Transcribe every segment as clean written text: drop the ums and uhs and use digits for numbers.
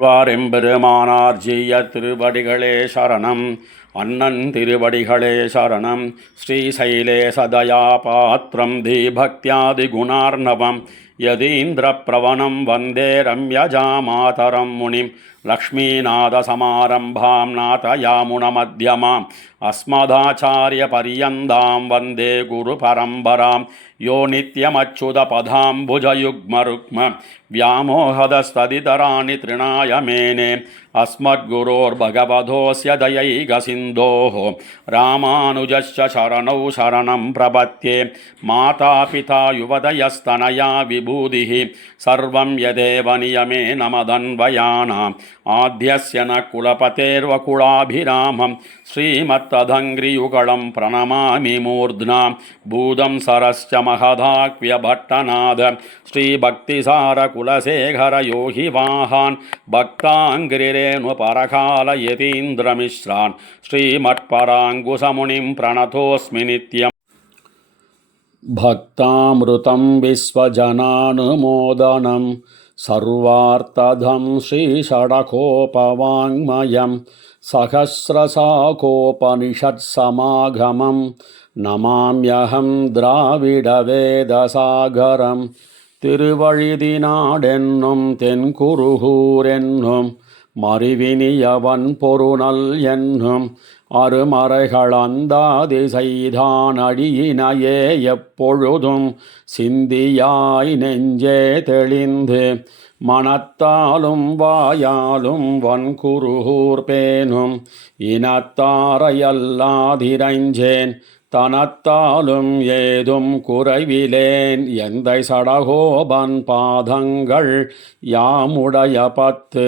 வாரெம்பெருமானார் ஜீய திருவடிகளே சரணம். அண்ணன் திருவடிகளே சரணம். ஸ்ரீசைலே சதயா பாத்திரம் தீபக்தியாதி குணார்ணவம் யதீந்திர பிரவணம் வந்தே ரம்யஜா மாதரம் முனிம் லக்ஷ்மீநாதசமாரம்பாம் நாதயாமுனமத்யமாம் அஸ்மதாச்சாரிய பரியந்தாம் வந்தே குரு பரம்பராம் யோ நித்யமச்சுதபதாம்புஜயுக்மருக்ம व्यामोहदस्तदितराणि तृणाय मेने अस्मद्गुरोर्भगवतोऽस्य दयैकसिन्धोः रामानुजस्य शरणौ शरणं प्रपद्ये मातापिता युवतयस्तनया विभूतिः सर्वं यदेव नियमेन मदन्वयानाम् आद्यस्य न कुलपतेर्वकुलाभिरामं श्रीमत्तदङ्घ्रियुगलं प्रणमामि मूर्ध्ना भूतं सरश्च महदाक्व्यभट्टनाद श्रीभक्तिसार कुलशेखर योहि वाहान् भक्ताङ्घ्रिरेणु परकाल यतीन्द्रमिश्रान् श्रीमत्पराङ्कुशमुनिं प्रणतोऽस्मि नित्यम् भक्तामृतं विश्वजनानुमोदनं सर्वार्थदं श्रीषडकोपवाङ्मयं सहस्रशाकोपनिषत्समागमं नमाम्यहं द्राविडवेदसागरं திருவழிதினாடென்னும் தென்குருகூரென்னும் மறிவினியவன் பொருணல் என்னும் அருமறைகளந்தாதி செய்தான் அடியினையே எப்பொழுதும் சிந்தியாய் நெஞ்சே தெளிந்து மனத்தாலும் வாயாலும் வன்குருகூர் பேணும் இனத்தாரையல்லாதிரைஞ்சேன் தனத்தாலும் ஏதும் குறைவிலேன் எந்தை சடகோபன் பாதங்கள் யாமுடைய பத்து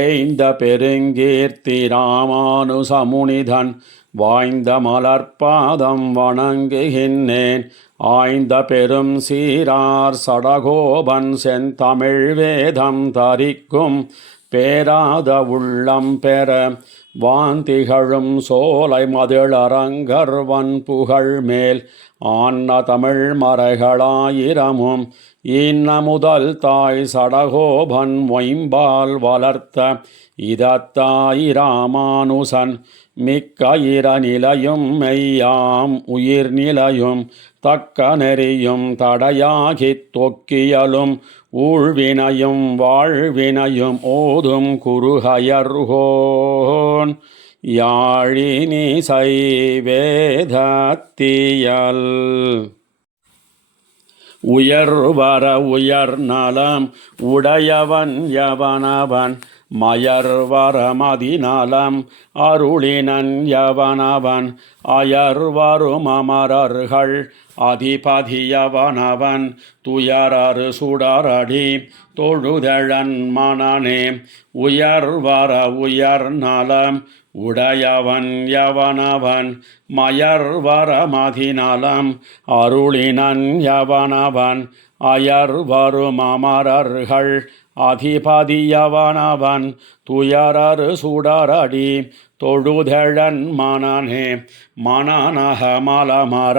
ஏய்ந்த பெருங்கீர்த்தி ராமானுசமுனிதன் வாய்ந்த மலர்பாதம் வணங்குகின்றேன் ஆய்ந்த பெரும் சீரார் சடகோபன் செந்தமிழ் வேதம் தரிக்கும் பேராத உள்ளம் பெற வாந்திகழும் சோலை மதிளரங்கர்வன் புகழ் மேல் ஆன்ன தமிழ் மறைகளாயிரமும் இன்ன முதல் தாய் சடகோபன் மொயம்பால் வளர்த்த இதத்தாய் ராமானுசன் மிக்க நிலையும் மெய்யாம் உயிர் நிலையும் தக்க நெறியும் தடையாகித் தொக்கியலும் ஊழ்வினையும் வாழ்வினையும் ஓதும் குருகயர்கோன் யாழினிசை வேதத்தியல் உயர்வர உயர் நலம் உடையவன் யவனவன் மயர்வரமதிநலம் அருளினன் யவனவன் அயர்வரும் அமரர்கள் அதிபதியவனவன் துயரறு சுடரடி தொழுதழன் மனனே உயர்வர உயர் நலம் உடையவன் யவனவன் மயர்வரமதிநலம் அருளினன் யவனவன் அயர்வரும் அமரர்கள் அதிபதியவனவன் துயரறு சுடரடி தொழுதழன் மனனே மனநக மலமர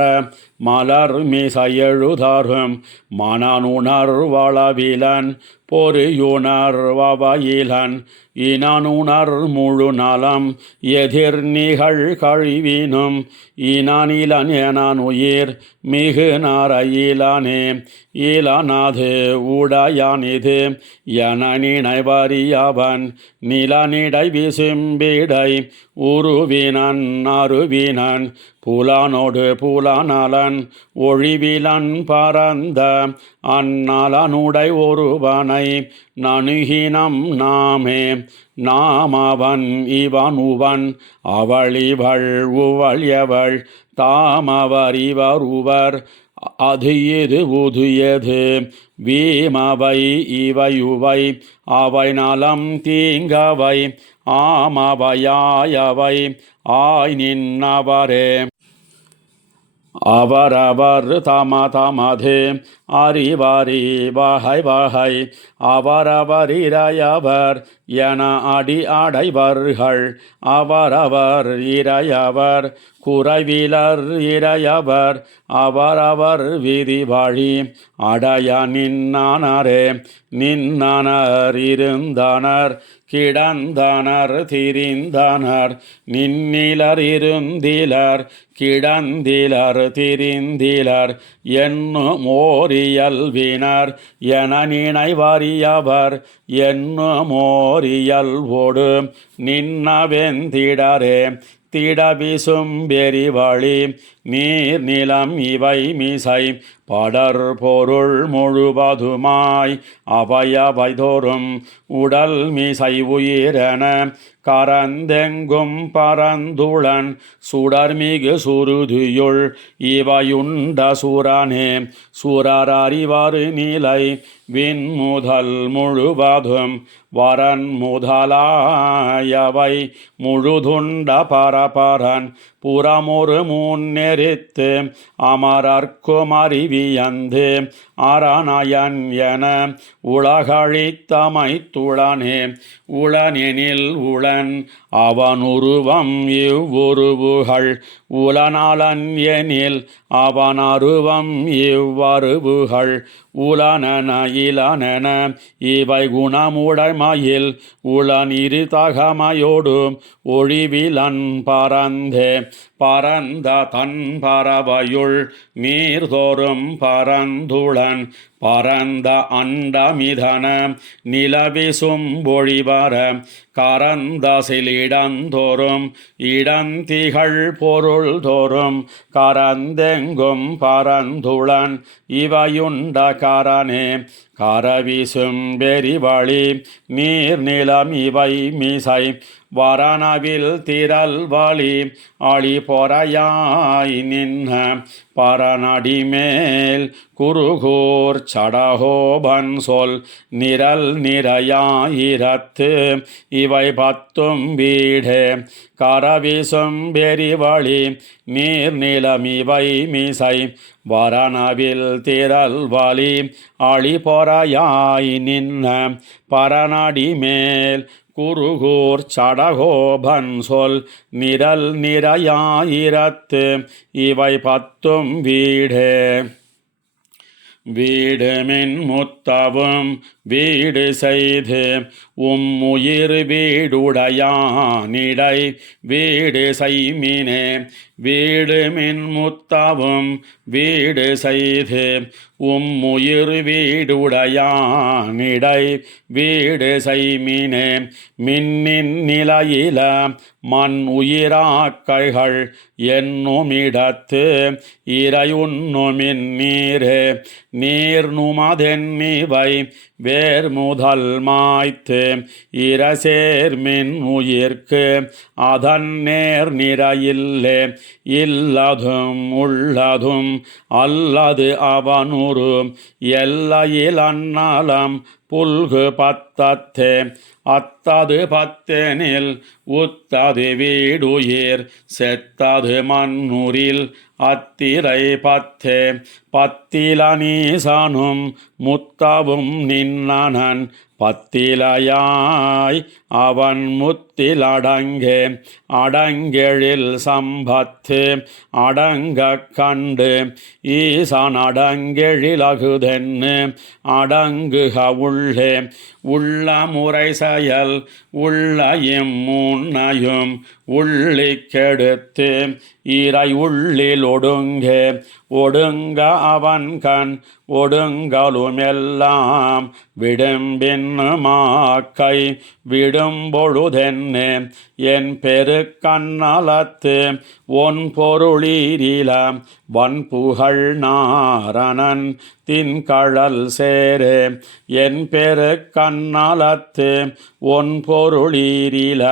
மலர்மிசையெழுதரும் மனனுணர்வளவிலன் பொறியுணர்வயிலன் இனனுணர் முழு நலம் எதிர் நிகழ் கழிவினும் இனநிலன் எனனுயிர் மிகு நரையிலனே இளனது உடையனிது என நினைவறியவன் நிலனிடை விசும்பிடை உருவினன் அருவினன் புலனொடு புலநலன் ஒழிவிலன் பரந்த அந்நலனுடை ஒருவனை நணுகினம் நாமே நாமவன் இவன் உவன் அவள் இவள் உவள் எவள் தாமவர் இவர் உவர் அது இது உது எது வீமவை இவையுவை அவை நலம் தீங்கவை ஆமவையாயவை ஆய் நின்னவரே அவரவர் தமது அறிவறி வகை வகை அவரவர் என அடி அடைவர்கள் அவரவர் இறையவர் குறைவிலர் இறையவர் அவரவர் விதி வழி அடைய நின்னானரே நின்னனர் இருந்தனர் கிடந்தனர் திரிந்தனர் நின்னிலர் இருந்திலர் கிடந்திலர் திரிந்திலர் என்னும் ஓரியல்வினர் என நினைவறியவர் என்னும் ஓரியல்வோடு நின்னவெந்திடரே திடவிசும் பெரிவழி நீர் நிலம் இவை மிசை படர் பொருள் முழுவதுமாய் அவையவைதோறும் உடல் மிசை உயிரென கரந்தெங்கும் பரந்துளன் சுடர்மிகு சுருதியுள் இவையுண்ட சூரனே சூரர் அறிவாறு நிலை விண்முதல் முழுவதும் வரன் முதலாயவை முழுதுண்ட பரபரன் புறமொரு முன்னெரித்து அமரர்க்கும் அறிவியந்து அரணயன் என உலகழித்தமைத்துளனே உளனெனில் உளன் அவனுருவம் இவ்வுருவுகள் உளநலன் எனில் அவன் அருவம் இவ்வருவுகள் உளனென இளனென இவை குணமுடைமையில் உளனிரு தகமையோடு ஒழிவிலன் பரந்தே பரந்த தன் பறவையுள் நீர்தோறும் பரந்துளன் பரந்த அண்டமிதன நிலவிசும் பொழிவர கரந்த சிலிடந்தோறும் இடந்திகள் பொருள் தோறும் கரந்தெங்கும் பரந்துளன் இவையுண்ட கரனே கரவிசும் பெரிவழி நீர் நிலம் இவை மிசை வரனவில் திரள் வழி அழி பொறையாய் நின்ன பரநடிமேல் குருகூர் சடகோபன் சொல் நிரல் நிறையாயிரத்து இவை பத்தும் வீடே கரவிசும் பெரிவழி நீர் நிலம் இவை மிசை வரனவில் திரள் வழி அழி பொறையாய் நின்ன பரநடிமேல் குருகூர் சடகோபன் சொல் நிரல் நிறையாயிரத்து இவை பத்தும் வீடே வீடு மின் முத்தவும் வீடு செய்து உயிர் வீடுடையானிடை வீடு செய்மினே வீடு மின் முத்தவும் வீடு செய்து உயிர் வீடுடையானிடை வீடு செய்மினே மின்னின் நிலையில மண் உயிராக்கைகள் என்னுமிடத்து இறையுண்ணுமின் நீரே நீர் நுமதென்னிவை வேர் முதல் மாய்த்து இரசேர்மின் உயிர்க்கு அதன் நேர் நிறையில்லே இல்லதும் உள்ளதும் அல்லது அவனுரு எல்லையில் அந்நலம் புல்கு பத்தத்தே அத்தது பத்தெனில் உத்தது வீடுயிர் செத்தது மண்ணுரில் அத்திரை பத்தே பத்திலனீசனும் முத்தவும் நின்னனன் பத்திலையாய் அவன் முத்தில் அடங்கே அடங்கெழில் சம்பத்து அடங்க கண்டு ஈசன் அடங்கெழிலகுதென்னு அடங்குக உள்ளே உள்ள முறை செயல் உள்ள இம்முன்னையும் உள்ளி கெடுத்து இறை உள்ளில் ஒடுங்கே ஒடுங்க அவன் கண் ஒடுங்கலுமெல்லாம் விடும்பின்னுமாக்கை விடும்பொழுதென்னே என் பெருக்கண்ணலத்து ஒன் பொருளீரில வன்புகழ் நாரணன் தின்கழல் சேரே என் பெருக்கண்ணலத்து ஒன் பொருளீரில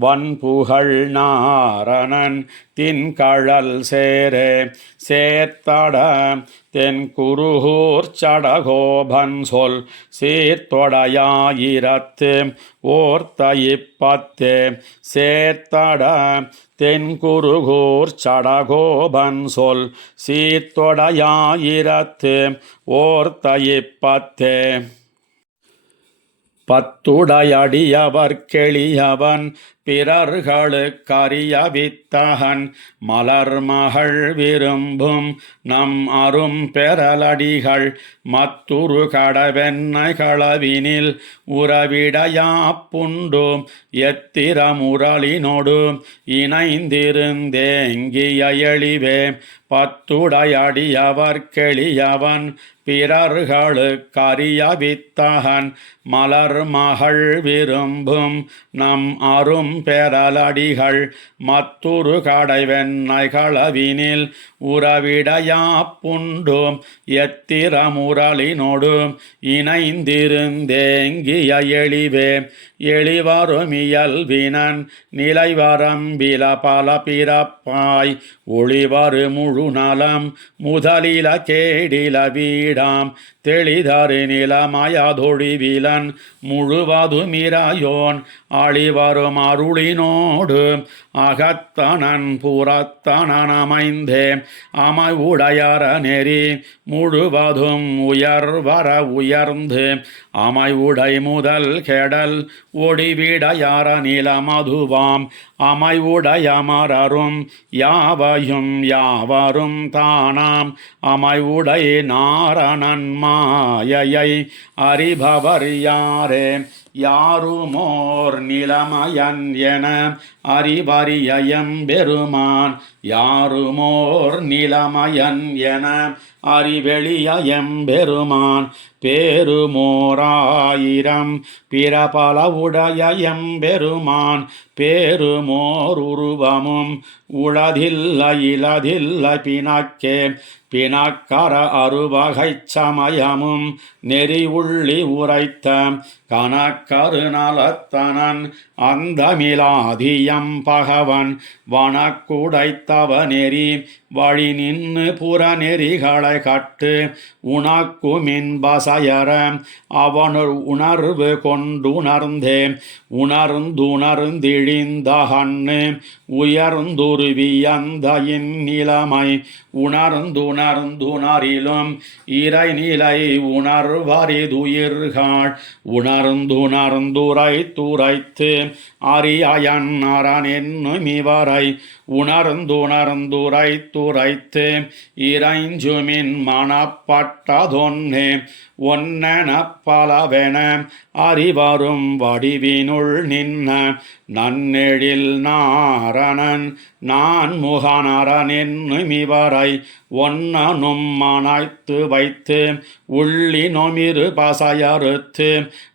வன்புகழ் நாரணன் தின்கழல் சேரே சேர்த்தட தென் குருகூர் சடகோபன் சொல் சீர்த்தொடையாயிரத்து ஓர்த்த இப்பத்தே சேர்த்தட தென் குருகூர் சடகோபன் சொல் சீர்த்தொடையாயிரத்து ஓர்த்த இப்பத்தே பத்துடையடியவர் கெளியவன் பிறர்களுக்கரிய வித்தகன் மலர்மகள் விரும்பும் நம் அரும் பெறலடிகள் மத்துரு கடவெண்ணை களவினில் உறவிடையாப்புண்டு எத்திர முரளினொடு இணைந்திருந்தேங்கிய எளிவே பத்துடையடியவர்க்கெளியவன் பிறர்களுக்கரிய வித்தகன் மலர்மகள் விரும்பும் நம் அரும் பெறலடிகள் மத்துரு கடைவெண்ணை களவினில் உறவிடையாப்புண்டு எத்திர முரளினொடு இணைந்திருந்தேங்கிய எளிவே எளிவரும் இயல்வினன் நிலைவரம்பில பல பிறப்பாய் ஒளிவரு முழு நலம் முதலில கேடில வீடாம் தெளிதரு நிலமயதொழிவிலன் முழுவதுமிராயோன் அழிவரும் அருளினோடு அகத்தனன் புறத்தனமைந்தே அமைவுடையர நெறி முழுவதும் உயர்வர உயர்ந்து அமைவுடை முதல் கெடல் ஒடிவிடையார நிலமதுவாம் அமைவுடையமரரும் யாவையும் யாவரும் தானாம் அமைவுடை நாரணன் மாயையை அறிபவர் யாரே யாருமோர் நிலமயன் என அறிவறியம் பெருமான் யாருமோர் நிலமயன் என அறிவெளியம் பெருமான் பேருமோராயிரம் பிறபலவுடைய எம்பெருமான் பேருமோர் உருவமும் உளதில்லை இலதில்லை பிணக்கே பிணக்கர அறுவகைச் சமயமும் நெறி உள்ளி உரைத்த கணக்கரு நலத்தனன் அந்தமிலாதியம் பகவன் வனக்குடைத்தவ நெறி வழி நின்று புறநெறிகளை கட்டு உனக்குமின் பசையர அவனுள் உணர்வு கொண்டுணர்ந்தே உணர்ந்துணர்ந்திழிந்தகண்ணு உயர்ந்துருவியந்த இந்நிலைமை உணர்ந்துணர்ந்துணரிலும் இறைநிலை உணர்வரிதுயிர்கள் உணர்ந்துணர்ந்துரைத்துரைத்து அரியன் அரண் என்னும் இவரை உணர்ந்துணர்ந்துரைத்துரைத்து இறைஞ்சுமின் மனப்பட்டதொன்னே ஒன்னென பலவென அறிவரும் வடிவினுள் நின்ன நன்னெழில் நாரணன் நான் முகனரன் என்னும் இவரை ஒன்னனும் மனைத்து வைத்து உள்ளினொமிரு பசையறுத்து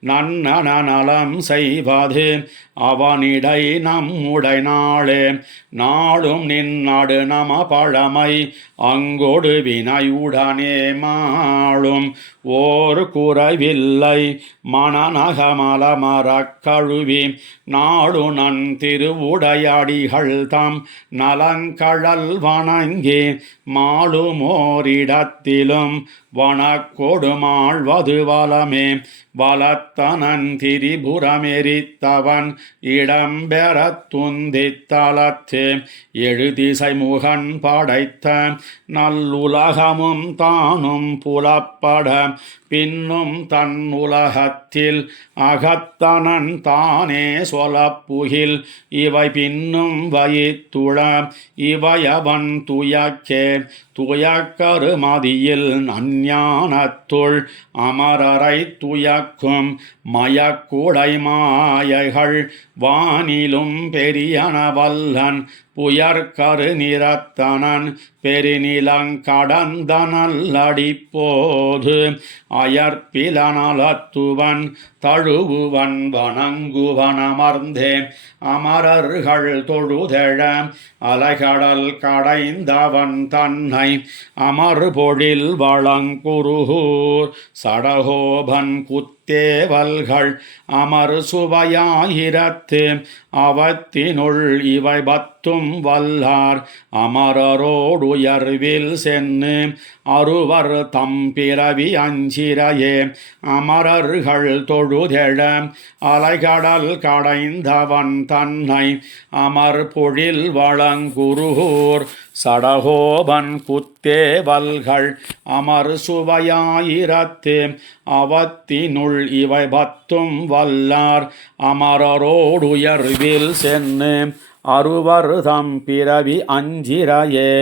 நன்னன நலம் செய்வது அவனிடை நம்முடை நாளே நாளும் நின்னாடு நம பழமை அங்கொடு வினையுடனே மாளும் ஓர் குறைவில்லை மனநகமல மரக்கழுவி நாடு நன் திருவுடையடிகள் தம் நலங்கழல் வணங்கி மாளுமோரிடத்திலும் வனக்கொடுமாழ்வது வலமே வலத்தனன் திரிபுரமெரித்தவன் இடம்பெறத் துந்தித்தலத்து எழுதிசை முகன் படைத்த நல்லுலகமும் தானும் புலப்பட பின்னும் தன் உலகத்தில் அகத்தனன் தானே சொலப்புகில் இவை பின்னும் வயித்துள இவையவன் துயக்கே துயக்கருமதியில் நஞ்ஞானத்துள் அமரரை துயக்கும் மயக்குடை மாயைகள் வானிலும் பெரியன வல்லன் புயற்கரு நிறத்தனன் பெருநிலங்கடந்த நல்லடிப்போது அயற்பிலனலத்துவன் தழுவுவன் வணங்குவனமர்ந்தே அமரர்கள் தொழுதெழ அலைகடல் கடைந்தவன் தன்னை அமர்பொழில் வளங்குருகூர் சடகோபன் தேவல்கள் அமர் சுவையாயிரத்து அவத்தினுள் இவை பத்தும் வல்லார் அமரரோடுயர்வில் சென்னு அருவர் தம் பிறவி அஞ்சிரையே அமரர்கள் தொழுதெழ அலைகடல் கடைந்தவன் தன்னை அமர் பொழில் வளங்குருகூர் சடகோபன் குத்தேவல்கள் அமர் சுவையாயிரத்து அவத்தினுள் இவை பத்தும் வல்லார் அமரரோடுயர்வில் சென்னு அருவர் தம் பிறவி அஞ்சிரையே.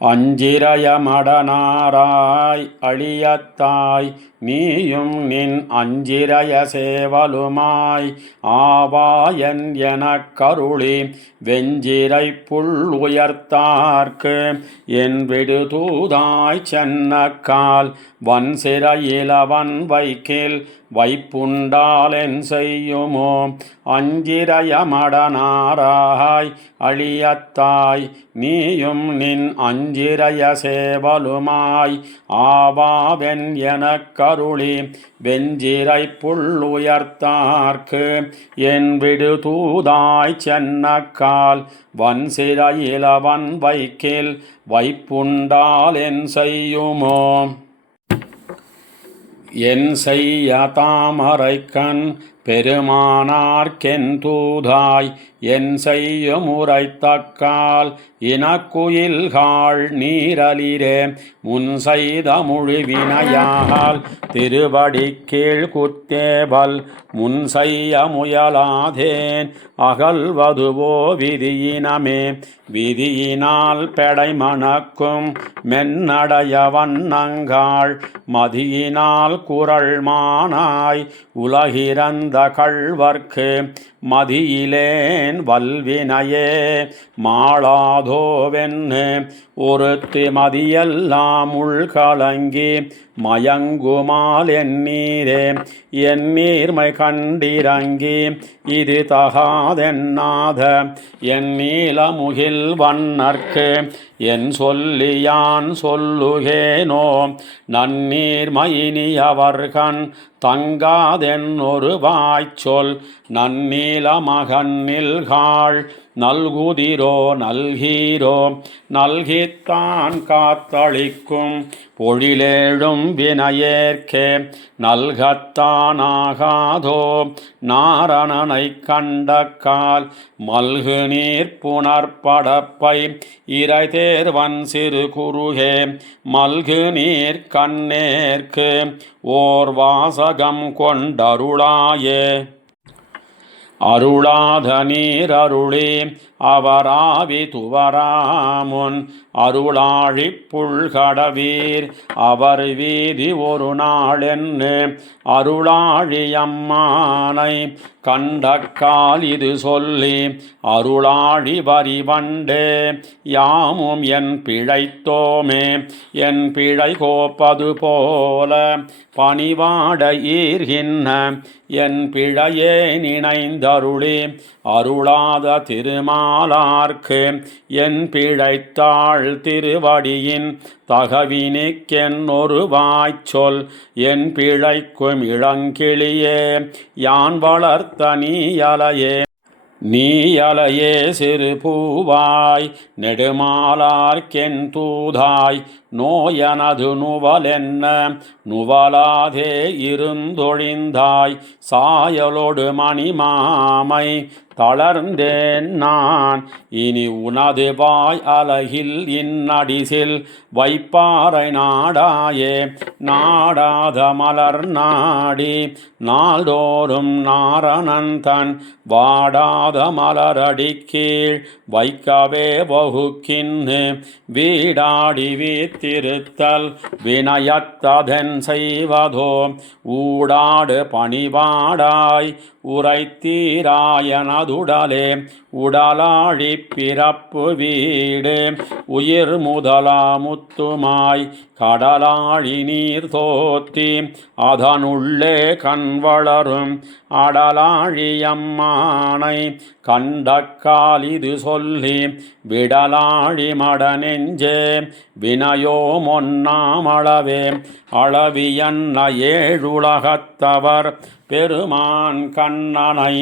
அஞ்சிரயமடனாராய் அழியத்தாய் நீயும் நின் அஞ்சிரய சேவலுமாய் ஆவாயன் எனக் கருளி வெஞ்சிரை புல் உயர்த்தார்க்கு என் விடு தூதாய் சென்னக்கால் வன் சிறையிலவன் வைக்கில் வைப்புண்டாலென் செய்யுமோ. அஞ்சிரயமடனாராய் அழியத்தாய் நீயும் நின் அஞ்சிரய சேவலுமாய் ஆவாவென் எனக் கருளி வெஞ்சிரை புல் உயர்த்தார்க்கு என் விடு தூதாய் சென்னக்கால் வன் சிறையிலவன் வைக்கில் வைப்புண்டாலென் செய்யுமோ. என் செய்ய தாமரைக்கண் பெருமானார்க்கென் தூதாய் என் செய்யும் உரைத்தக்கால் இனக்குயில்காள் நீரலிரே முன் செய்த முழுவினையால் திருவடி கீழ் குத்தேபல் முன் செய்ய முயலாதேன் அகல்வதுவோ விதியினமே. விதியினால் பெடை மணக்கும் மென்னடைய வண்ணங்காள் மதியினால் குரல் மானாய் உலகிறந்த கள்வர்க்கு மதியிலேன் வல்வினையே மாளாதோவென்னு ஒருத்தி மதியெல்லாம் உள்கலங்கி மயங்குமால் எண்ணீரே. என் நீர்மை கண்டிரங்கி இது தகாதென்னாத என் நீலமுகில் வண்ணர்க்கு என் சொல்லியான் சொல்லுகேனோ. நன்னீர்மையினியவர்கண் தங்காதென் ஒரு வாய்ச்சொல் நன்னீல மகன்னில்காள் நல்குதிரோ நல்கீரோ. நல்கித்தான் காத்தளிக்கும் பொழிலேழும் வினையேற்கே நல்கத்தானாகாதோ. நாரணனை கண்டக்கால் மல்கு நீர் புனர்படப்பை இறை தேர்வன் சிறு குருகே மல்கு நீர் கண்ணேற்கு ஓர் வாசகம் கொண்டருளாயே. அருளாத நீர் அருளே அவராவி துவராமுன் அருளாழி புல்கடவீர் அவர் வீதி ஒரு நாளென்னு அருளாழியம்மானை கண்டக்கால் இது சொல்லி அருளாழி வரிவண்டே யாமும் என் பிழைத்தோமே. என் பிழை கோப்பது போல பணிவாட ஈர்கின்ன என் பிழையே நினைந்தருளி அருளாத திருமாலார்க்கு என் பிழைத்தாள் திருவடியின் தகவினிக்கென் ஒரு வாய்ச்சொல் என் பிழைக்கும் இளங்கிளியே யான் வளர்த்த நீயலையே. நீயலையே சிறு பூவாய் நெடுமாலார்க்கென் தூதாய் நோயனது நுவலென்ன நுவலாதே இருந்தொழிந்தாய் சாயலொடு மணிமாமை தளர்ந்தேன் நான் இனி உனது வாய் அலகில் இன்னடிசில் வைப்பாறை நாடாயே. நாடாத மலர் நாடி நாள்தோறும் நாரணன் தன் வாடாத மலரடி கீழ் வைக்கவே வகுக்கின்னு வீடாடி வீத்திருத்தல் வினயத்ததென் செய்வதோ. ஊடாடு பணிவாடாய் உரைத்தீராயனதுடலே உடலாழி பிறப்பு வீடு உயிர் முதலா முத்துமாய் கடலாழி நீர் தோத்தி அதனுள்ளே கண் வளரும் அடலாழியம்மானை கண்டக்கால் இது சொல்லி விடலாழி மட நெஞ்சே வினையோ மொன்னாமளவே. அளவியன்ன ஏழுலகத்தவர் பெருமான் கண்ணனை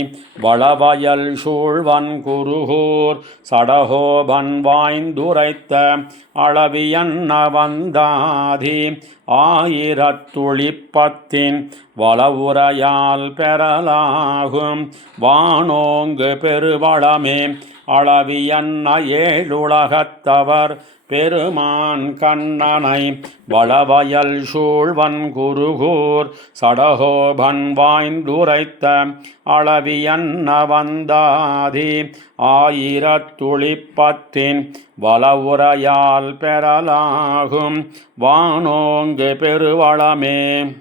வளவயல் சூழ்வன் குருகூர் சடகோபன் வாய்ந்துரைத்த அளவியன்ன வந்தாதி ஆயிரத்துளிப்பத்தின் வளவுரையால் பெறலாகும் வானோங்கு பெருவளமே. அளவியன்ன ஏழுலகத்தவர் பெருமான் கண்ணனை வளவயல் சூழ்வன் குருகூர் சடகோபன் வாய்ந்துரைத்த அளவியன்ன வந்தாதி ஆயிரத்துளிப்பத்தின் வளவுரையால் பெறலாகும் வானோங்கு பெருவளமே.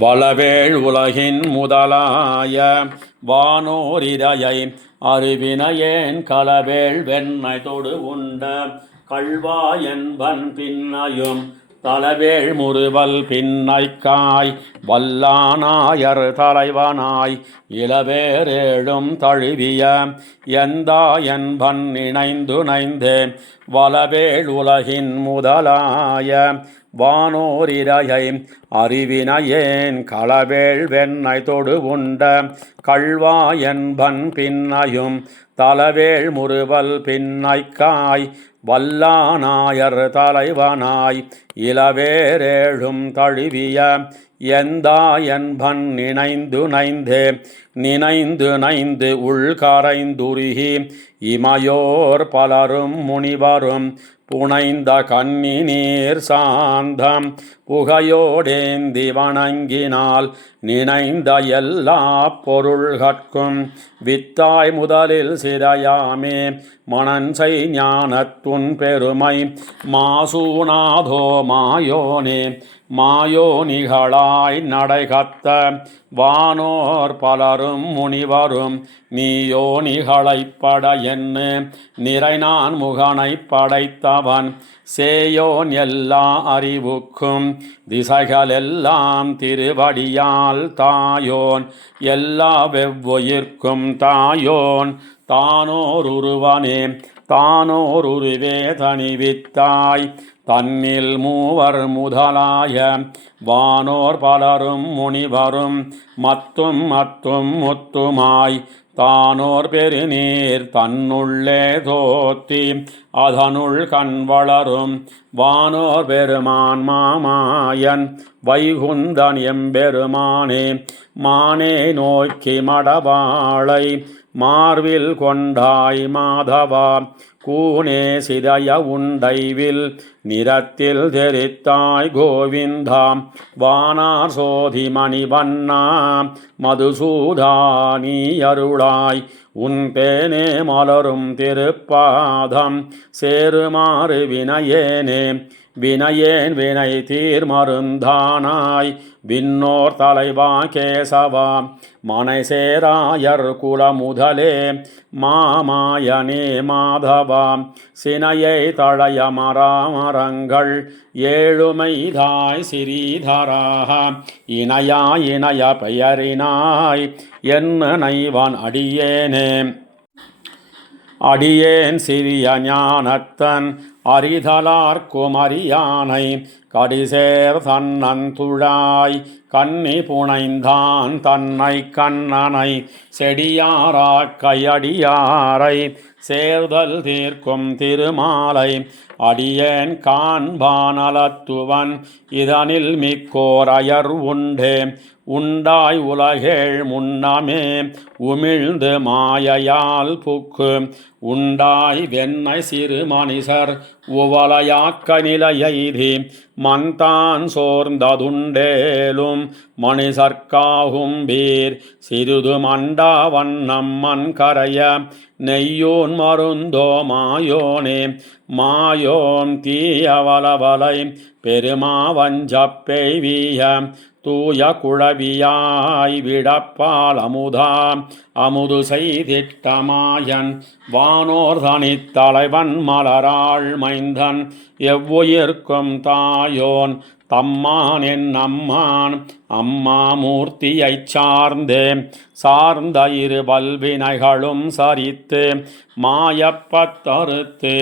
வளவேள் உலகின் முதலாய வானோரிரையை அறிவினையேன் களவேள் வெண்ணை தொடு உண்ட கள்வாயன்பன் பின்னையும் தலவேள் முறுவல் பின்னைக்காய் வல்லானாயர் தலைவனாய் இளவேரேழும் தழுவிய எந்தாயன்பன் இணைந்து நைந்தே வளவேள் உலகின் முதலாய வானோரிரையை அறிவினையேன் களவேள் வெண்ணை தொடு உண்ட கள்வாயன்பன் பின்னையும் தலவேள் முறுவல் பின்னைக்காய் வல்லானாயர் தலைவனாய் இளவேரேழும் தழுவிய எந்தாயன்பன் நினைந்து நைந்தே நினைந்து நைந்து உள்கரைந்துருகி இமையோர் பலரும் முனிவரும் புனைந்த கண்ணி நீர் சாந்தம் புகையோடேந்தி வணங்கினால் நினைந்த எல்லா பொருள்கட்கும் வித்தாய் முதலில் சிதையாமே மனன்சை ஞானத்துன் பெருமை மாசூனாதோ மாயோனே மாயோனிகளாய் நடைகத்த வானோர் பலரும் முனிவரும் நீயோனிகளைப் பட என்று நிறைநான் முகனைப் படைத்தவன் சேயோன் எல்லா அறிவுக்கும் திசைகளெல்லாம் திருவடியால் தாயோன் எல்லா வெவ்வுயிர்க்கும் தாயோன் தானோர் உருவனே தானோர் உருவே தனிவித்தாய் தன்னில் மூவர் முதலாய வானோர் பலரும் முனிவரும் மத்தும் மத்தும் முத்துமாய் தானோர் பெருநீர் தன்னுள்ளே தோத்தி அதனுள் கண் வளரும் வானோர் பெருமான் மாமாயன் வைகுந்தன் எம்பெருமானே மானே நோக்கி மடவாளை மார்வில் கொண்டாய் மாதவா கூனே சிதைய உண்டைவில் நிறத்தில் தெரித்தாய் கோவிந்தா வானார் சோதி மணிவண்ணா மதுசூதானி அருளாய் உன் தேனே மலரும் திருப்பாதம் சேருமாறு வினையேனே வினையேன் வினை தீர் மருந்தானாய் விண்ணோர் தலைவா கேசவா மனை சேராயர் குல முதலே மாமாயனே மாதவா சினையை தழைய மராமரங்கள் ஏழுமைதாய் சிறீதராக இணையா இணைய பெயரினாய் என்ன நைவான் அடியேனே அடியேன் சிறிய ஞானத்தன் அறிதலார்க்கும் அறியானை கடிசேர் தன்னந்துழாய் கன்னி புனைந்தான் தன்னை கண்ணனை செடியாராக் கையடியாரை சேர்தல் தீர்க்கும் திருமாலை அடியேன் காண்பானலத்துவன் இதனில் மிக்கோர் அயர் உண்டே உண்டாய் உலகேழ் முன்னமே உமிழ்ந்து மாயையால் புக்கு உண்டாய் வெண்ணை சிறு மனிதர் உவலையாக்க நிலையெய்தி மன்தான் சோர்ந்ததுண்டேலும் மணிசர்க்காகும் பீர் சிறிது மண்டா வண்ணம் மண் கரைய நெய்யோன் மருந்தோ மாயோனே மாயோன் தீயவலவலை பெருமா வஞ்சப்பெய்விய தூய குழவியாய் விடப்பால் அமுதா அமுது செய்திட்டமாயன் வானோர் தனித்தலைவன் மலராள் மைந்தன் எவ்வுயிர்க்கும் தாயோன் தம்மான் என் அம்மான் அம்மா மூர்த்தியைச் சார்ந்தே சார்ந்த இரு வல்வினைகளும் சரித்து மாயப்பத்தறுத்து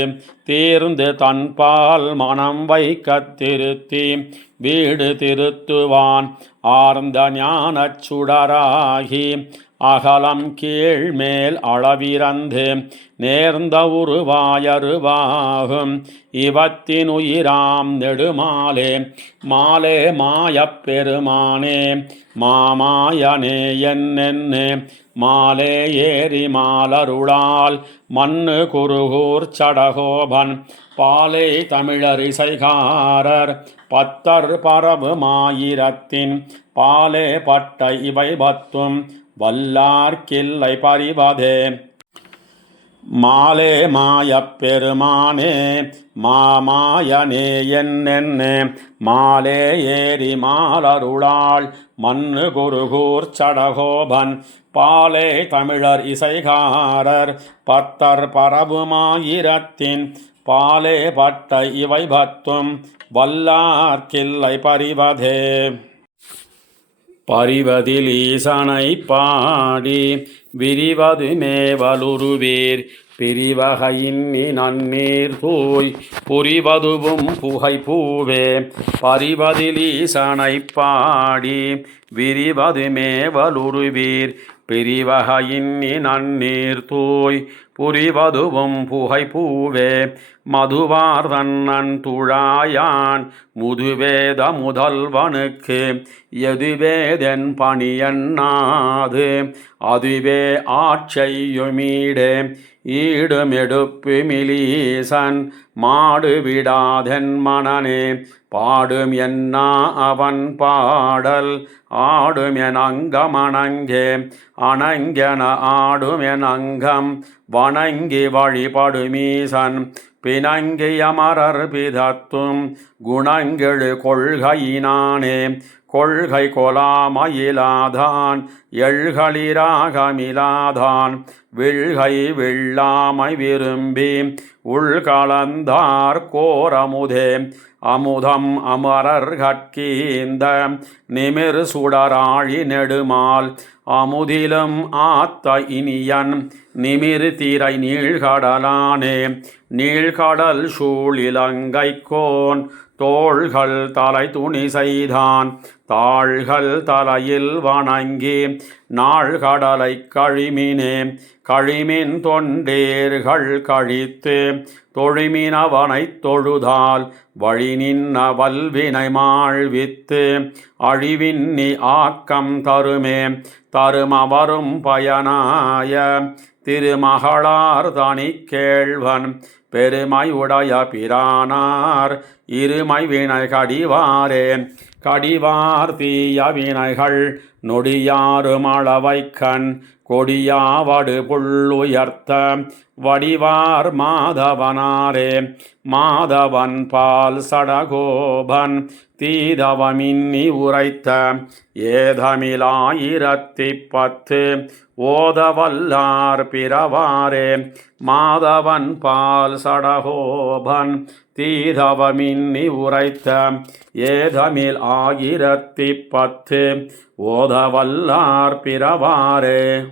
தீர்ந்து தன்பால் மனம் வைக்கத் திருத்தி வீடு திருத்துவான் ஆர்ந்த ஞானச் சுடராகி அகலம் கீழ்மேல் அளவிறந்து நேர்ந்த உருவாயருவாகும் இவத்தினுயிராம் நெடுமாலே மாலே மாயப் பெருமானே மாமாயனே என்னென்னு மாலே ஏறி மாலருளால் மண்ணு குருகூர் சடகோபன் பாலை தமிழரிசைகாரர் பத்தர் பரவு மாயிரத்தின் பாலே பட்ட இவை பத்தும் வல்லார்க்கில்லை பறிவதே மாலே மாயப் பெருமானே மாமாயனே என்னென்னு மாலே ஏறி மாலருளாள் மண்ணு குருகூர் சடகோபன் பாலே தமிழர் இசைகாரர் பத்தர் பரவுமாயிரத்தின் பாலே பட்ட இவை பத்தும் வல்லார்க்கில்லை பறிவதே பறிவதில் ஈசனை பாடி விரிவது மேவலுருவீர் பிரிவகையின் நன்னீர் தூய் புரிவதுவும் புகை பூவே பறிவதில் ஈசனை பாடி விரிவது மேவலுருவீர் பிரிவகையின் நன்னீர் தூய் புரிவதுவும் புகை பூவே மதுவார் தன்னன் துழாயான் முதுவேத முதல்வனுக்கு எதுவேதென் பணியன்னாது அதுவே ஆட்செய்யுமீடே ஈடுமெடுப்பு மிலீசன் மாடு விடாதென் மனனே பாடும் என்னா அவன் பாடல் ஆடும் என் அங்கமணங்கே அணங்கென ஆடும் என் அங்கம் வணங்கி வழிபடுமீசன் பிணங்கி அமரர் பிதத்தும் குணங்கெழு கொள்கையினானே கொள்கை கொலாமையிலாதான் எழ்களிராகமிலாதான் விழ்கை வில்லாமை விரும்பி உள்கலந்தார் கோரமுதே அமுதம் அமரர் கற்கீந்த நிமிர் சுடராழி நெடுமால் அமுதிலும் ஆத்த இனியன் நிமிர் திரை நீழ்கடலானே நீழ்கடல் சூழிலங்கைக்கோன் தோள்கள் தலை துணி செய்தான் தாள்கள் தலையில் வணங்கி நாள்கடலை கழிமினே கழிமின் தொண்டேர்கள் கழித்து தொழிமினவனைத் தொழுதால் வழி நின்ன வல்வினை மாழ்வித்து அழிவின்னி ஆக்கம் தருமே தருமவரும் பயனாய திருமகளார் தனி கேழ்வன் பெருமை உடைய பிரானார் இருமை வினை கடிவாரே கடிவார் தீய வினைகள் நொடியாரும் அளவைக்கண் கொடியாவடு புள்ளுயர்த்த வடிவார் மாதவனாரே மாதவன் பால் சடகோபன் தீதவமின்னி உரைத்த ஏதமிழாயிரத்தி ஓதவல்லார் பிறவாரே மாதவன் பால் சடகோபன் தீதவமின்னி உரைத்த ஏதமிழ் 1010 ஓதவல்லார் பிறவாரே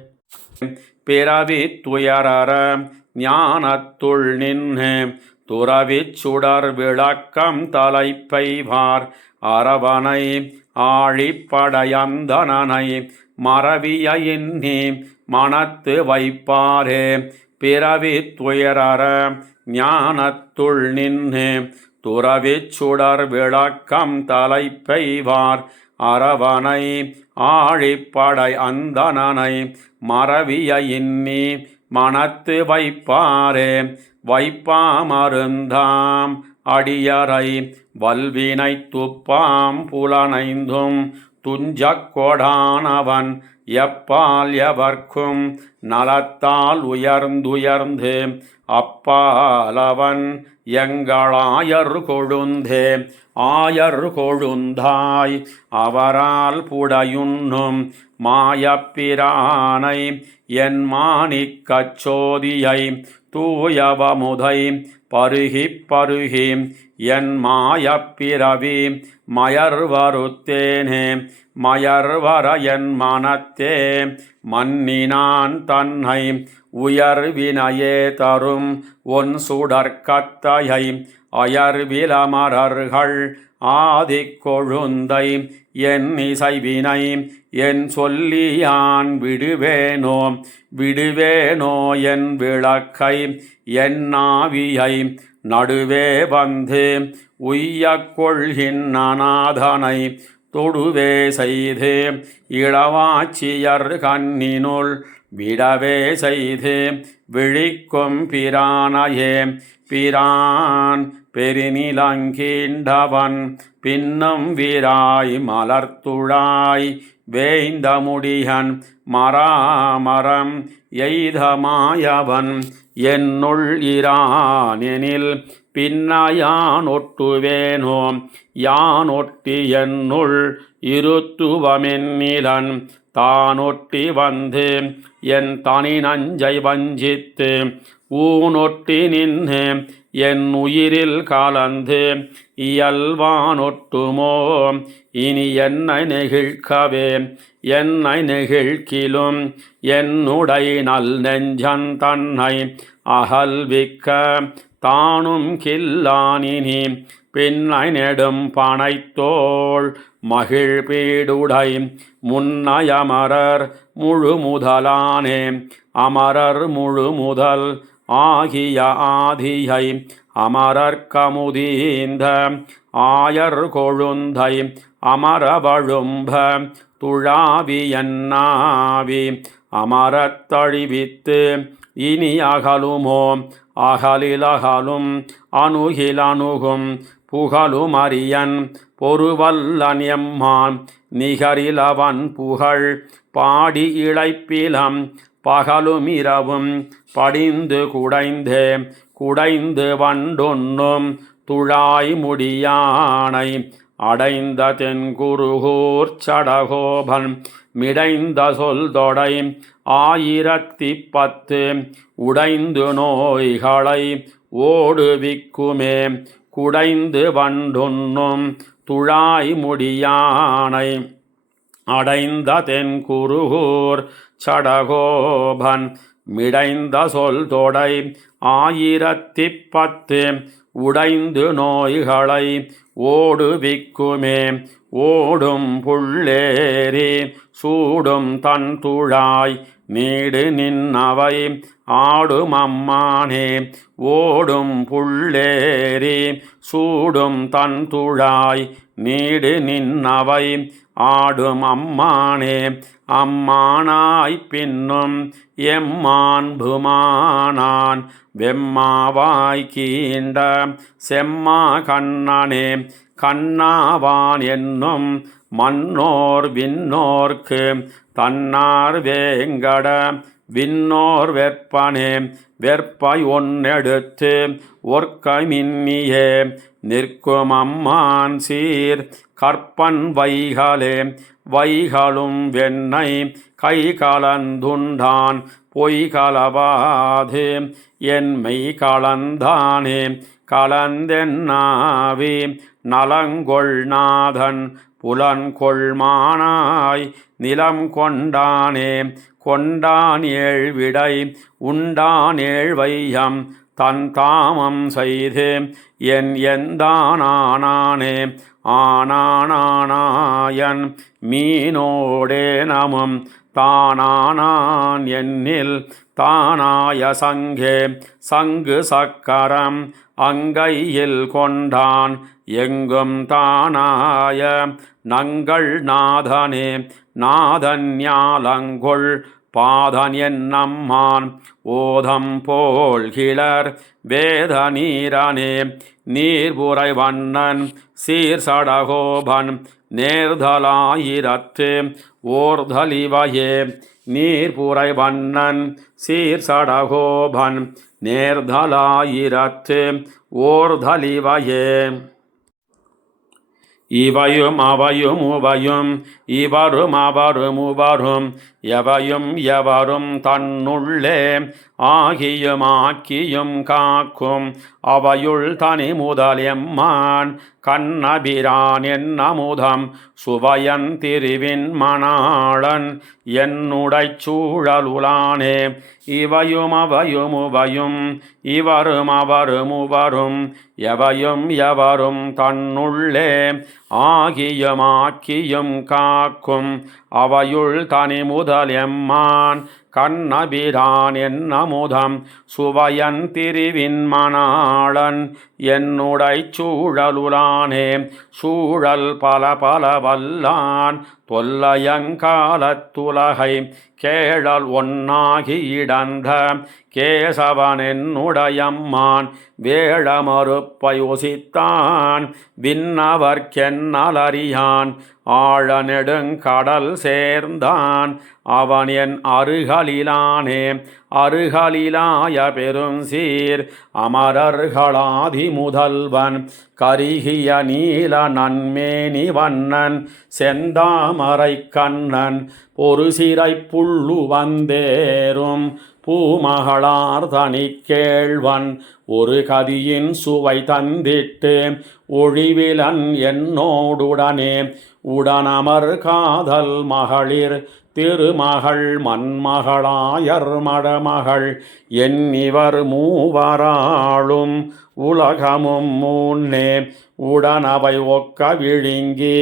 பிறவி துயரற ஞானத்துள் நின்று துறவிச் சுடர் விளக்கம் தலைப்பைவார் அரவனை ஆழிப்படையந்தனனை மறவிய எண்ணி மனத்து வைப்பாரே பிறவி துயரற ஞானத்துள் நின்று துறவிச் சுடர் விளக்கம் தலைப்பைவார் அரவனை ஆழிப்படை அந்தனனை மறவிய எண்ணி மனத்து வைப்பாரே வைப்பாமருந்தாம் அடியரை வல்வினை துப்பாம் புலனைந்தும் துஞ்சக் கொடானவன் எப்பால் எவர்க்கும் நலத்தால் உயர்ந்துயர்ந்து அப்பாலவன் எங்களாயர் கொழுந்தே ஆயர் கொழுந்தாய் அவரால் புடையுண்ணும் மாயப்பிரானை என் மாணிக்கச் சோதியை தூயவமுதை பருகிப் பருகி என் மாயப்பிறவி மயர்வருத்தேனே மயர்வர என் மனத்தே மன்னினான் தன்னை உயர்வினையே தரும் ஒன் சுடற்கத்தையை அயர்விலமரர்கள் ஆதிக்கொழுந்தை என் இசைவினை என் சொல்லியான் விடுவேனோ என் விளக்கை என் ஆவியை நடுவே வந்து உய்யக் கொள்கின்றநாதனை தொடுவே செய்து இளவாச்சியர் கண்ணினுள் விடவே செய்து விழிக்கும் பிரானையே பிரான் பெருநிலங்கீண்டவன் பின்னும் விராய் மலர்த்துழாய் வேய்ந்த முடியன் மராமரம் எய்தமாயவன் என்னுள் இரானெனில் பின்ன ஒட்டுவேனோ ஒட்டி என்னுள் இருத்துவமென்னிலன் தானொட்டி வந்து என் தனி நஞ்சை வஞ்சித்து ஊனொட்டி நின்று என் உயிரில் கலந்து இயல்வானொட்டுமோ இனி என்னை நெகிழ்க்கவே என்னை நெகிழ்க்கிலும் என்னுடை நல் நெஞ்சன் தன்னை அகல்விக்க தானும் கில்லானினி பின்னை நெடும் பனைத்தோள் மகிழ் பீடுடை முன்னயமரர் முழு முதலானே அமரர் முழு முதல் ஆகிய ஆதியை அமரர்கமுதீந்த ஆயர் கொழுந்தை அமரவழும்ப துழாவி என்னாவி அமரத்தழிவித்து இனி அகலுமோ அகலிலகலும் அணுகிலணுகும் புகழும் அரியன் பொறுவல்லன் எம்மான் நிகரிலவன் புகழ் பாடி இழைப்பிலம் பகலும் இரவும் படிந்து குடைந்து வண்டொன்னும் துழாய் முடியானை அடைந்த தென்குருகூர் சடகோபன் மிடைந்த சொல்தொடை 1010 உடைந்து நோய்களை ஓடுவிக்குமே குடைந்து வண்டொன்னும் துழாய் முடியானை அடைந்த தென்குருகூர் சடகோபன் மிடைந்த சொல்தொடை 1010 உடைந்து நோய்களை ஓடுவிக்குமே ஓடும் புள்ளேரி சூடும் தன் துழாய் நீடு நின்னவை ஆடும் அம்மானே ஓடும் புள்ளேரி சூடும் தன் துழாய் நீடு நின்னவை ஆடும் அம்மானே அம்மானாய் பின்னும் எம்மான்புமானான் வெம்மாவாய் கீண்ட செம்மா கண்ணனே கண்ணாவான் என்னும் மன்னோர் விண்ணோர்க்கு தன்னார் வேங்கட விண்ணோர் வெற்பனே வெற்பை ஒன்னெடுத்து ஒர்க்கமின்னியே நிற்கும் அம்மான் சீர் கற்பன் வைகளும் வெண்ணை கை கலந்துண்டான் பொய் கலவாது என்மை கலந்தானே கலந்தென்னாவி நலங்கொள் நாதன் புலன்கொள்மானாய் நிலம் கொண்டானே கொண்டான் ஏழ்விடை உண்டான் ஏழ்வையம் தன் தாமம் செய்து என் எந்தானானே ஆனானாயன் மீனோடே நமும் தானானான் என்னில் தானாய சங்கு சக்கரம் அங்கையில் கொண்டான் எங்கும் தானாய நங்கள் நாதனே நாதன் ஞாலங்கொள் பாதன் என்னம்மான் ஓதம் போல் கிளர் வேத நீரனே நீர்புரை வண்ணன் சீர்சடகோபன் நேர்தலாயிரத்து ஓர்தலிவையே நீர்புரை வண்ணன் சீர்சடகோபன் நேர்தலாயிரத்து ஓர்தலிவையே இவையும் அவையும் உவையும் இவரும் அவரும் உவரும் எவையும் எவரும் தன்னுள்ளே ஆகியும் ஆக்கியும் காக்கும் அவையுள் தனி முதல் எம்மான் கண்ணபிரான் என்னமுதம் சுவையன் திருவின் மணாளன் என்னுடைச் சூழலுளானே இவையும் அவையும் உவையும் இவரும் அவரும் உவரும் எவையும் எவரும் தன்னுள்ளே ஆகியும் ஆக்கியும் காக்கும் அவையுள் தனி முதல் எம்மான் கண்ணபிரான் என்னமுதம் சுவையன் திருவின் மணாளன் என்னுடைச் சூழலுளானே சூழல் பல பல வல்லான் தொல்லையங்காலத்துலகை கேழல் ஒன்னாகி இடந்த கேசவன் என்னுடையம்மான் வேழமறுப்பை ஒசித்தான் விண்ணவர்க்கென்னலறியான் ஆழ நெடுங்கடல் சேர்ந்தான் அவன் என் அருகலிலானே அருகலிலாய பெருஞ்சீர் அமரர்களாதி முதல்வன் கரிகிய நீல நன்மேனி வண்ணன் செந்தாமரை கண்ணன் ஒரு சிறை புள்ளு வந்தேறும் பூமகளார் தனி கேழ்வன் ஒரு கதியின் சுவை தந்திட்டு ஒழிவிலன் என்னோடுடனே உடனமர் காதல் மகளிர் திருமகள் மண்மகளாயர் மடமகள் என்னிவர் மூவராளும் உலகமும் முன்னே உடனவை ஒக்க விழுங்கி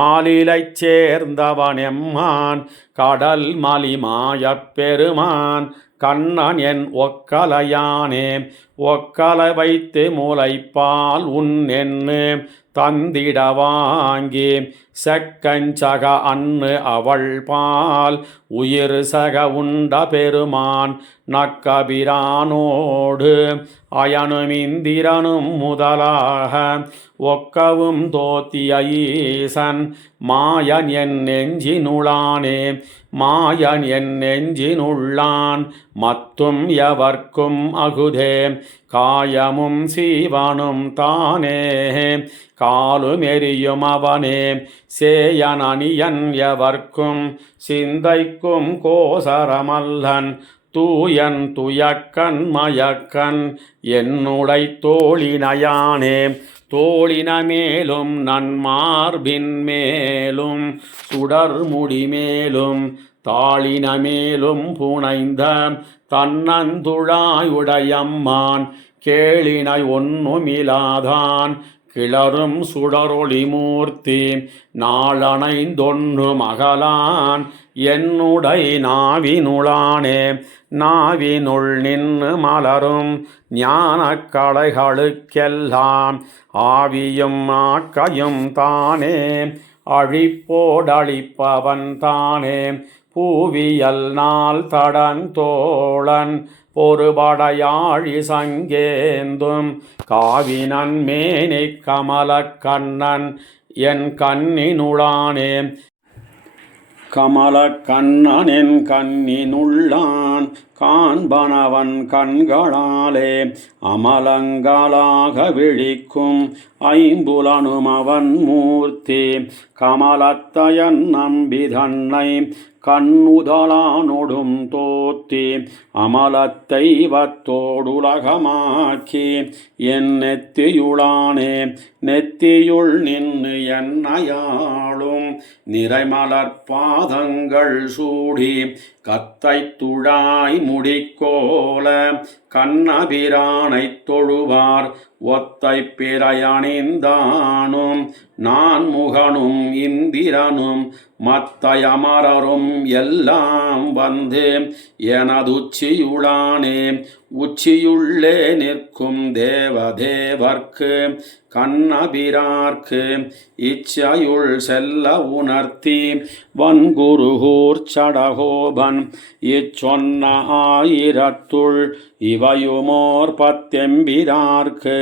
ஆலிலைச் சேர்ந்தவன் எம்மான் கடல் மலிமாயப் பெருமான் கண்ணன் என் ஒக்கலையானே ஒக்கலை வைத்து முளைப்பால் உன்னென்னு தந்திட வாங்கி செக்கஞ்சக அன்னு அவள் பால் உயிர் சக உண்ட பெருமான் நக்கபிரானோடு அயனும் இந்திரனும் முதலாக ஒக்கவும் தோத்திய ஈசன் மாயன் என் நெஞ்சினுளானே மாயன் என் நெஞ்சினுள்ளான் மத்தும் எவர்க்கும் அகுதே காயமும் சீவனும் தானே காலும் எரியும் அவனே சேயன் அணியன் எவர்க்கும் சிந்தைக்கும் கோசரமல்லன் தூயன் துயக்கன் மயக்கன் என்னுடை தோழினையானே தோழின மேலும் நன்மார்பின் மேலும் சுடர்முடி மேலும் தாளின மேலும் புனைந்த தன்னந்துழாயுடையம்மான் கேளினை ஒன்னுமிலாதான் கிளரும் சுடரொளி மூர்த்தி நாளனைந்தொன்று மகளான் என்னுடை நாவினுளானே நாவினுள் நின்று மலரும் ஞானக் கலைகளுக்கெல்லாம் ஆவியும் ஆக்கையும் தானே அழிப்போடழிப்பவன் தானே பூவியல் நாள் தடன் தோழன் பொறுபடையாழி சங்கேந்தும் காவினன் மேனி கமலக் கண்ணன் என் கண்ணினுளானே கமலக் கண்ணன் என் கண்ணினுள்ளான் காண்பனவன் கண்களாலே அமலங்களாக விழிக்கும் ஐம்புலனும் அவன் மூர்த்தி கமலத்தயன் நம்பி தன்னை கண்ணுதலானொடும் தோத்தி அமலத்தைவத்தோடுலகமாக்கி என் நெத்தியுளானே நெத்தியுள் நின்று என்னையாளும் நிறைமலர் பாதங்கள் சூடி கத்தை துழாய் முடிக்கோல கண்ணபிரானைத் தொழுவார் ஒத்தை பிறையணிந்தானும் நான் முகனும் இந்திரனும் மத்தையமரரும் எல்லாம் வந்து எனதுச்சியுளானே உச்சியுள்ளே நிற்கும் தேவதேவர்க்கு கண்ணபிரார்க்கு இச்சையுள் செல்ல உணர்த்தி வன்குருகூர் சடகோபன் இச்சொன்ன ஆயிரத்துள் இவையுமோர் பத்தெம்பிரார்க்கு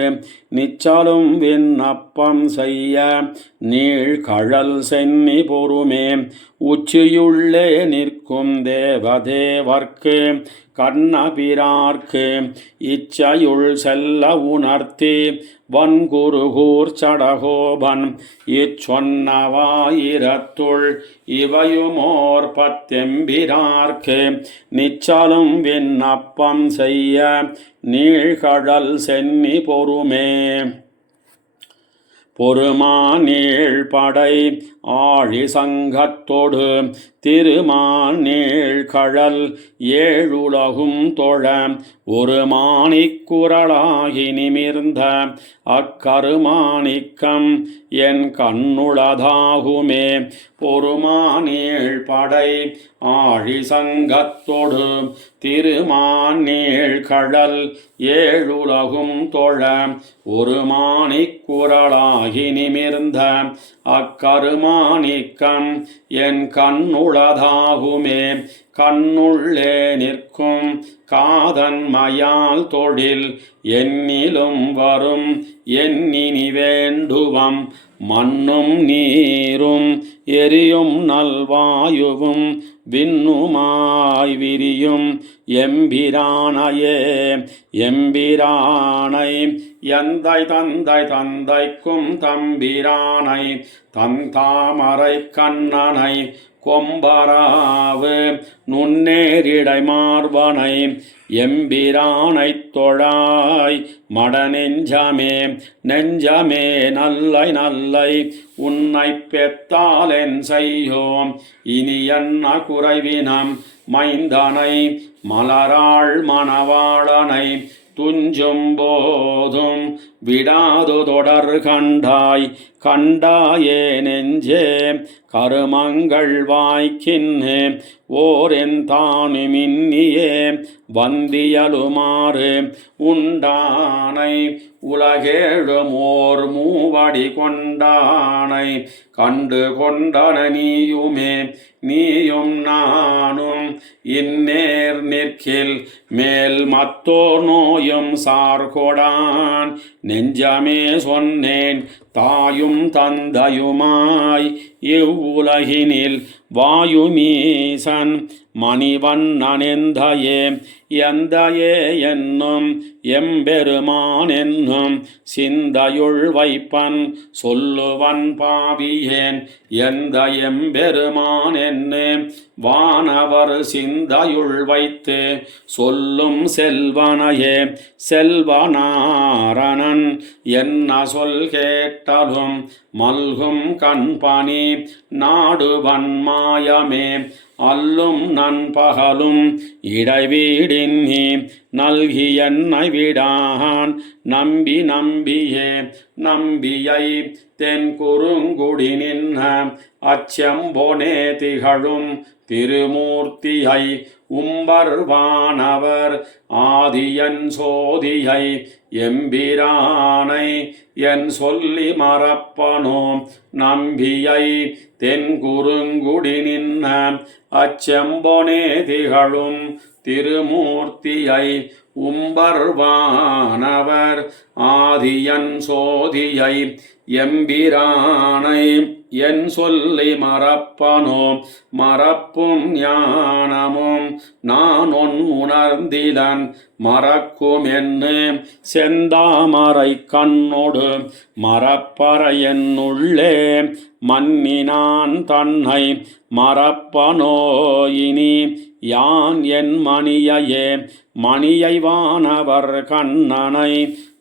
நிச்சலும் விண்ணப்பம் செய்ய நீழ்கழல் சென்னி பொறுமே உச்சியுள்ளே நிற்கும் தேவதேவர்க்கு கண்ணபிரார்க்கு இச்சையுள் செல்ல உணர்த்தி வன்குருகூர் சடகோபன் இச்சொன்னவாயிரத்துள் இவையுமோர் பத்தெம்பிரார்க்கு நிச்சலும் விண்ணப்பம் செய்ய நீழ்கழல் சென்னி பொறுமே பொறுமானீழ் படை ஆழி சங்கத்தொடு திருமானீழ் கழல் ஏழுலகும் தொழ ஒரு மாணிக்குரலாகி நிமிர்ந்த அக்கருமாணிக்கம் என் கண்ணுளதாகுமே பொறுமானீழ் படை ஆழி சங்கத்தொடு திருமானீழ் கழல் ஏழுலகும் தொழ ஒரு மாணிக்குரலாகி நிமிர்ந்த அக்கருமாணிக்கம் என் கண்ணுளதாகுமே கண்ணுள்ளே நிற்கும் காதன்மையால் தொழில் என்னிலும் வரும் எண்ணினி வேண்டுவம் மண்ணும் நீரும் எரியும் நல்வாயுவும் விண்ணுமாய் விரியும் எம்பிரானையே எம்பிரானை எந்தை தந்தை தந்தைக்கும் தம்பிரானை தந்தாமரை கண்ணனை கொம்பராவு நுண்ணேரிடை மார்பனை எம்பிரானைத் தொழாய் மட நெஞ்சமே நெஞ்சமே நல்லை நல்லை உன்னை பெத்தாலென் செய்யோம் இனி என்ன குறைவினம் மைந்தனை மலராள் மணவாளனை துஞ்சும் போதும் விடாது தொடர் கண்டாய் கண்டாயே நெஞ்சே கருமங்கள் வாய்க்கின்னே ஓரென் தானுமின்னியே வந்தியலுமாறு உண்டானை உலகேழுமோர் மூவடி கொண்டானை கண்டு கொண்டன நீயுமே நீயும் நானும் இந்நேர் நிற்கில் மேல் மத்தோர் நோயும் சார்கொடான் நெஞ்சமே சொன்னேன் தாயும் தந்தையுமாய் இவ்வுலகினில் வாயுமீசன் மணிவண்ணனெந்தையே எந்தையே என்னும் எம்பெருமான் என்னும் சிந்தையுள் வைப்பன் சொல்லுவன் பாவியேன் எந்த எம்பெருமான் என்னே வானவர் சிந்தையுள் வைத்து சொல்லும் செல்வனையே செல்வனாரணன் என்ன சொல் கேட்டலும் மல்கும் கண்பணி நாடுவன் மாயமே அல்லும் நண்பகலும் இடைவீடின்னி நல்கி என்னை விடான் நம்பி நம்பியே நம்பியை தென் குறுங்குடி நின்ன அச்செம்பொனே திகழும் திருமூர்த்தியை உம்பர்வானவர் ஆதியன் சோதியை எம்பிரானை என் சொல்லி மறப்பனோ நம்பியை தென் குறுங்குடி நின்ன அச்செம்பொனே திகழும் திருமூர்த்தியை உம்பர்வானவர் ஆதியன் சோதியை எம்பிரானை என் சொல்லி மறப்பனோ மறப்பும் ஞானமும் நான் உணர்ந்திலன் மறக்கும் என்று செந்தாமரை கண்ணோடு மறப்பற என்னுள்ளே மன்னினான் தன்னை மறப்பனோ இனி யான் என் மணியையே மணியை வானவர் கண்ணனை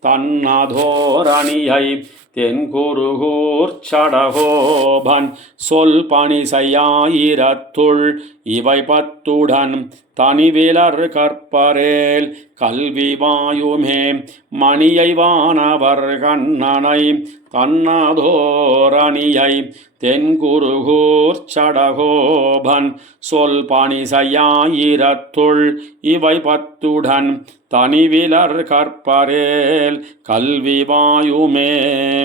தன்னதோரணியை தென்குருகூர் சடகோபன் சொல் பணிசையாயிரத்துள் இவை பத்துடன் தனிவிலர் கற்பரேல் கல்வி வாயுமே மணியை வானவர் கண்ணனை தன்னதோரணியை தென்குருகூர் சடகோபன் சொல் பணிசையாயிரத்துள் இவை பத்துடன் தனிவிலர் கற்பரேல் கல்வி வாயுமே.